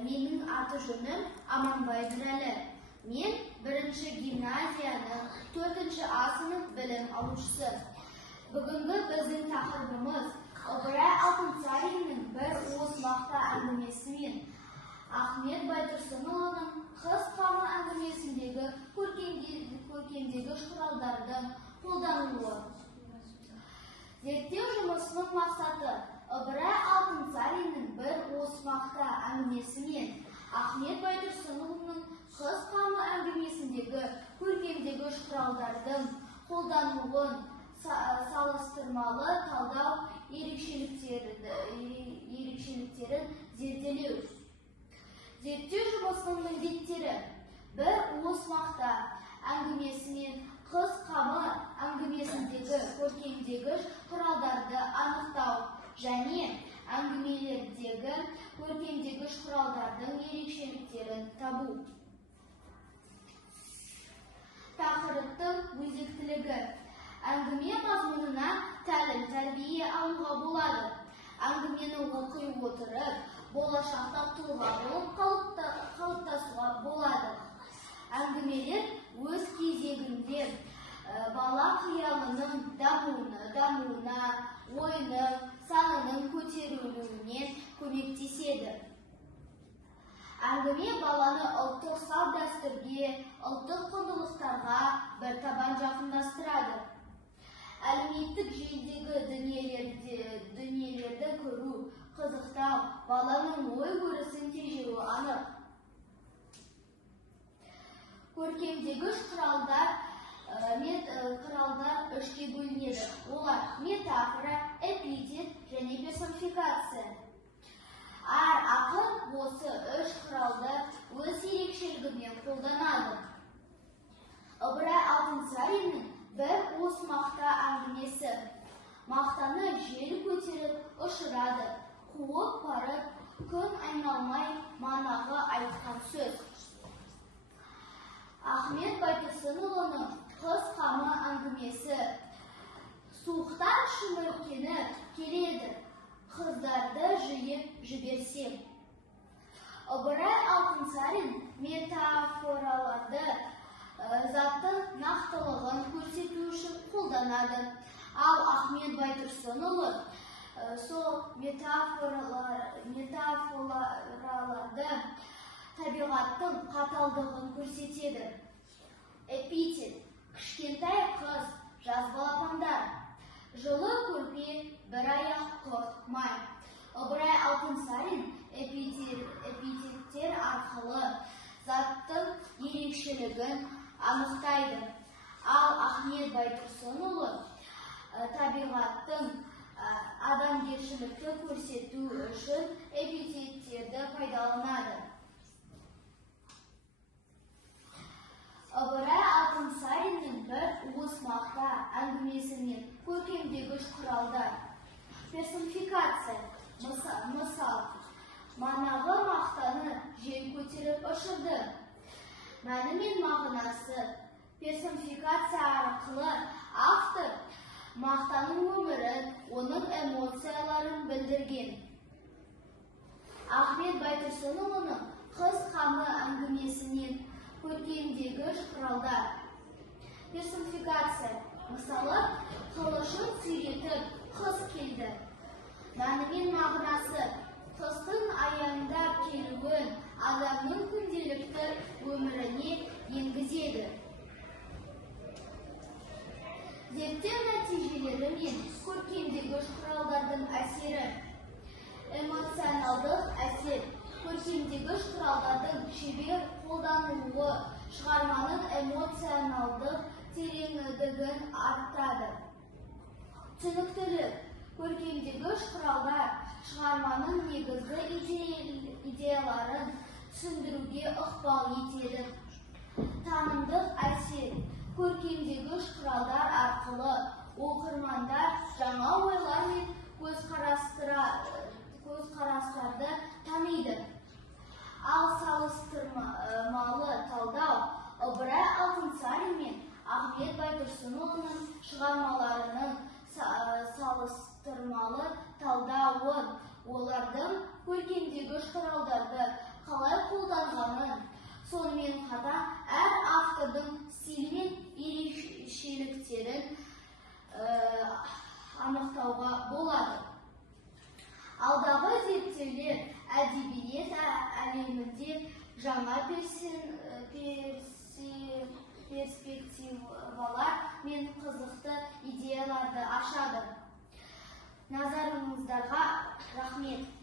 Менің аты жөнім Аманбай Дүрәлі. Мен бірінші гимназияның 4-ші А сынып білім алушысы. Бүгінгі біздің тақырыбымыз Ыбырай Алтынсариннің бір уыс мақта әңгімесімен Ахмет Байтұрсынұлының «Қыз қамы» әңгімесіндегі көркемдегіш құралдардың қолданылуы. Зерттеу жұмысының мақсаты Ыбырай Алтынсариннің бір уыс мақта әңгімесімен Ахмет Байтұрсынұлының «Қыз қамы» әңгімесіндегі көркемдегіш құралдардың қолданылуын салыстырмалы талдау ерекшеліктерін зерделеу. Зерттеу жұмысының міндеттері: бір уыс мақта әңгімесімен «Қыз қамы» әңгімесіндегі көркемдегіш құралдарды анықтау және әңгімелердегі көркемдегіш құралдардың ерекшеліктерін табу. Тақырыптың өзектілігі: әңгіме мазмұнына тәлім-тәрбие алуға болады. Әңгімені оқи отырып, болашақта тұлға болып қалыптасуға болады. Әңгімелер өз кезегінде бала қиялының дамуына, ойының, санының көтерілуіне көмектеседі. Әңгіме баланы ұлттық салт-дәстүрге, ұлттық құндылықтарға бір табан жақындастырады. Әлеуметтік желідегі дүниелерді көру, қызықтау, баланың ой-өрісін тежеуі анық. Көркемдегіш құралдар үшке бөлінеді. Олар метафора, эпитет және персонификация. Әр ақын осы үш құралды өз ерекшелігімен қолданады. Ыбырай Алтынсариннің бір уыс мақта әңгімесі. Мақтаны жел көтеріп ұшырады, қуып барып, күн айналмай манағы айтқан сөз. Ахмет Байтұрсынұлының «Қыз қамы» әңгімесі. Суықтан шіміркеніп келеді, қыздарды жиып жіберсем. Ыбырай Алтынсарин метафораларды заттың нақтылығын көрсету үшін қолданады. Ал Ахмет Байтұрсынұлы сол метафораларды табиғаттың қаталдығын көрсетеді. Эпитет: кішкентай қыз, жас балапандар, жылы көрпе, бір аяқ құрт май. Ыбырай Алтынсарин эпитеттер арқылы заттың ерекшелігін анықтайды. Ал Ахмет Байтұрсынұлы табиғаттың адамгершілікті көрсету үшін эпитеттерді пайдаланады. Ыбырай Алтынсариннің бір уыс мақта әңгімесімен көркемдегіш құралдар. Персонификация. Мысал: манағы мақтаны жел көтеріп ұшырды. Мәні мен мағынасы. Персонификация арқылы автор мақтаның өмірін, оның эмоцияларын білдірген. Ахмет Байтұрсынұлының «Қыз қамы» әңгімесінен көркемдегіш құралдар. Персонификация. Мысалы, қылышын сүйретіп, қыз келді. Мәні мен мағынасы. Қыздың аяңдап келуін адамның күнделікті өміріне енгізеді. Зерттеу нәтижелері мен көркемдегіш құралдардың әсері. Эмоционалдық әсер. Көркемдегіш құралдардың шебер қолданылуы шығарманың эмоционалдық тереңдігін арттырады. Түсініктілік. Көркемдегіш құралдар шығарманың негізгі идеяларын түсіндіруге ықпал етеді. Танымдық әсер. Көркемдегіш құралдар арқылы оқырмандар жаңа ойлар мен көзқарастарды таниды. Ал салыстырмалы талдау Ыбырай Алтынсарин мен Ахмет Байтұрсынұлының шығармаларының салыстырмалы талдауы олардың көркемдегіш құралдарды идеяларда әр автордың стилінен ерекшеліктерін анықтауға болады. Алдағы зерттеулер әдебиет әлемінде жаңа перспективалар мен қызықты идеяларды ашады. Назарыңыздарға рахмет.